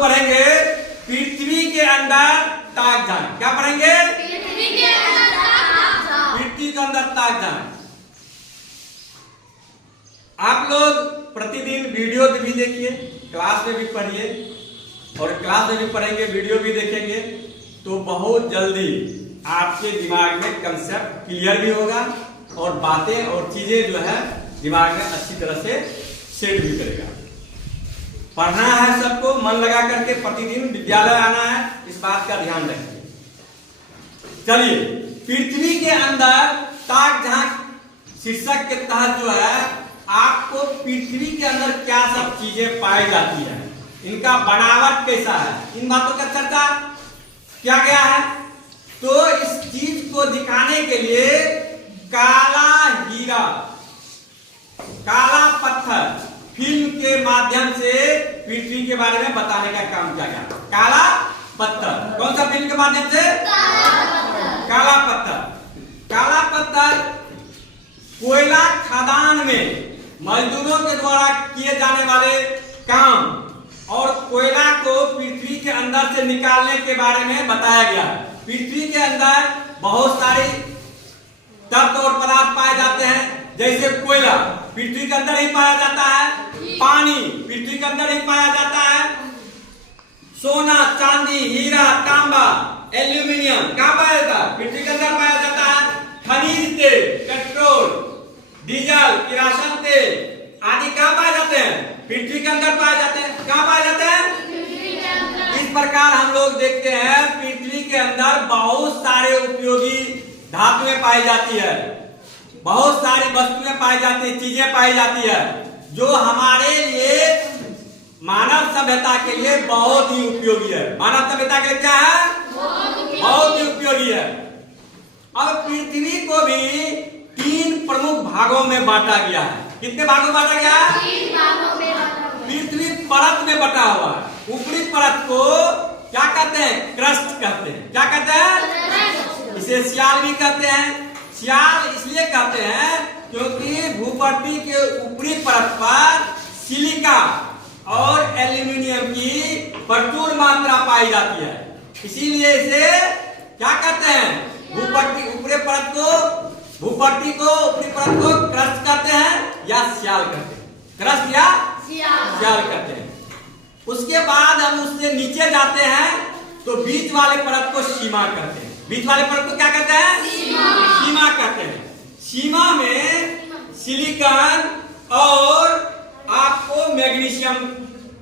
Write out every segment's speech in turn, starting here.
पढ़ेंगे पृथ्वी के अंदर ताकजान। क्या पढ़ेंगे? पृथ्वी के अंदर ताकजान। पृथ्वी के अंदर ताकजान। आप लोग प्रतिदिन वीडियो भी देखिए, क्लास में भी पढ़िए, और क्लास में भी पढ़ेंगे, वीडियो भी देखेंगे, तो बहुत जल्दी आपके दिमाग में कंसेप्ट क्लियर भी होगा और बातें और चीजें जो है दिमाग में अच्छी तरह से सेट भी करेगा। पढ़ना है सबको, मन लगा करके प्रतिदिन विद्यालय आना है, इस बात का ध्यान रखिए। चलिए, पृथ्वी के अंदर ताकजान शीर्षक के तहत जो है आपको पृथ्वी के अंदर क्या सब चीजें पाई जाती है, इनका बनावट कैसा है, इन बातों का चर्चा किया गया है। तो इस चीज को दिखाने के लिए काला हीरा, काला पत्थर फिल्म के माध्यम से पृथ्वी के बारे में बताने का काम किया गया। काला पत्थर, कौन सा फिल्म के माध्यम से? काला पत्थर। काला पत्थर कोयला खदान में मजदूरों के द्वारा किए जाने वाले काम और कोयला को पृथ्वी के अंदर से निकालने के बारे में बताया गया। पृथ्वी के अंदर बहुत सारी तत्व और पदार्थ पाए जाते हैं, जैसे कोयला पृथ्वी के अंदर ही पाया जाता है, पानी पृथ्वी के अंदर ही पाया जाता है, सोना, चांदी, हीरा, तांबा, एल्यूमिनियम कहाँ पाया जाता है? पृथ्वी के अंदर पाया जाता है। खनिज तेल, पेट्रोल, डीजल, किरासन तेल आदि कहाँ पाए जाते हैं? पृथ्वी के अंदर पाए जाते हैं। कहाँ पाए जाते हैं? इस प्रकार हम लोग देखते हैं पृथ्वी के अंदर बहुत सारे उपयोगी धातुएं पाई जाती है, बहुत सारी वस्तुएं पाई जाती है, चीजें पाई जाती है, जो हमारे लिए मानव सभ्यता के लिए बहुत ही उपयोगी है। मानव सभ्यता के लिए क्या है? बहुत ही उपयोगी है। अब पृथ्वी को भी 3 प्रमुख भागों में बांटा गया है। कितने भागों में बांटा गया है? 3 भागों में। पृथ्वी परत में बटा हुआ है। ऊपरी परत को क्या कहते हैं? क्रस्ट कहते हैं। क्या कहते हैं? इसे सियाल भी कहते हैं। सियाल इसलिए कहते हैं क्योंकि भूपट्टी के ऊपरी परत पर सिलिका और एल्यूमिनियम की प्रचुर मात्रा पाई जाती है, इसीलिए इसे क्या कहते हैं? भूपट्टी ऊपरी परत को, भूपट्टी को, ऊपरी परत को क्रस्ट कहते हैं या सियाल कहते हैं। क्रस्ट या सियाल कहते हैं। उसके बाद हम उससे नीचे जाते हैं तो बीच वाले परत को सीमा कहते हैं। बीच वाले परत को क्या कहते हैं? सीमा कहते हैं। सीमा में सिलिकॉन और आपको मैग्नीशियम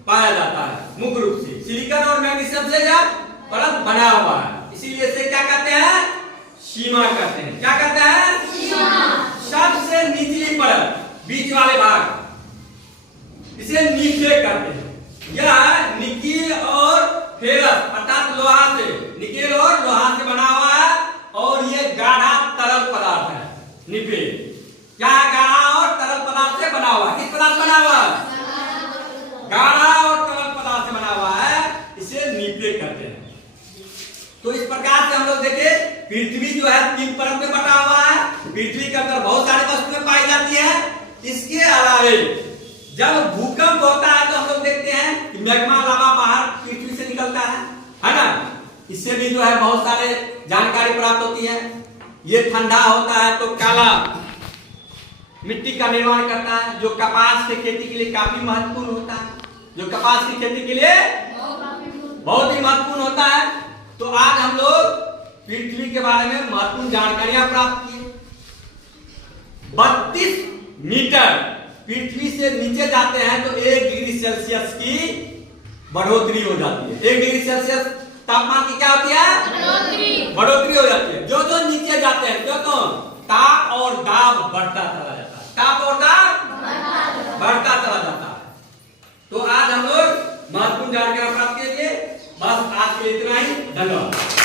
पाया जाता है। मुख्य रूप से सिलिकॉन और मैग्नीशियम से यह परत बना हुआ है, इसीलिए इसे क्या कहते हैं? सीमा कहते हैं। क्या कहते हैं? सीमा। सबसे निचली परत, बीच वाले भाग, इसे निकेल कहते हैं। यह निकेल और फेरस अर्थात लोहा से, निकेल और लोहा से बना हुआ है और ये गाढ़ा तरल पदार्थ है। निकेल क्या है? गाढ़ा और तरल पदार्थ से बना हुआ है। किस पदार्थ बना हुआ है? गाढ़ा और तरल पदार्थ से बना हुआ है, इसे निकेल कहते हैं। तो इस प्रकार से हम लोग देखे पृथ्वी जो है 3 परत में बटा हुआ है। पृथ्वी के अंदर बहुत सारी वस्तुएं पाई जाती है। इसके अलावे जब भूकंप होता है तो हम लोग देखते हैं कि मैग्मा लावा बाहर पृथ्वी से निकलता है ना? इससे भी जो है बहुत सारे जानकारी प्राप्त होती है। ये ठंडा होता है तो काला मिट्टी का निर्माण करता है, जो कपास की खेती के लिए काफी महत्वपूर्ण होता है, जो कपास की खेती के लिए बहुत ही महत्वपूर्ण होता है। तो आज हम लोग पृथ्वी के बारे में महत्वपूर्ण जानकारियां प्राप्त की। 32 मीटर पृथ्वी से नीचे जाते हैं तो 1 डिग्री सेल्सियस की बढ़ोतरी हो जाती है। 1 डिग्री सेल्सियस तापमान की क्या होती है? बढ़ोतरी हो जाती है। जो जो नीचे जाते हैं तो ताप और दाब बढ़ता चला जाता है। ताप और दाब बढ़ता चला जाता है। तो आज हम लोग महत्वपूर्ण जानकारी प्राप्त किए। बस आज के लिए इतना ही। धन्यवाद।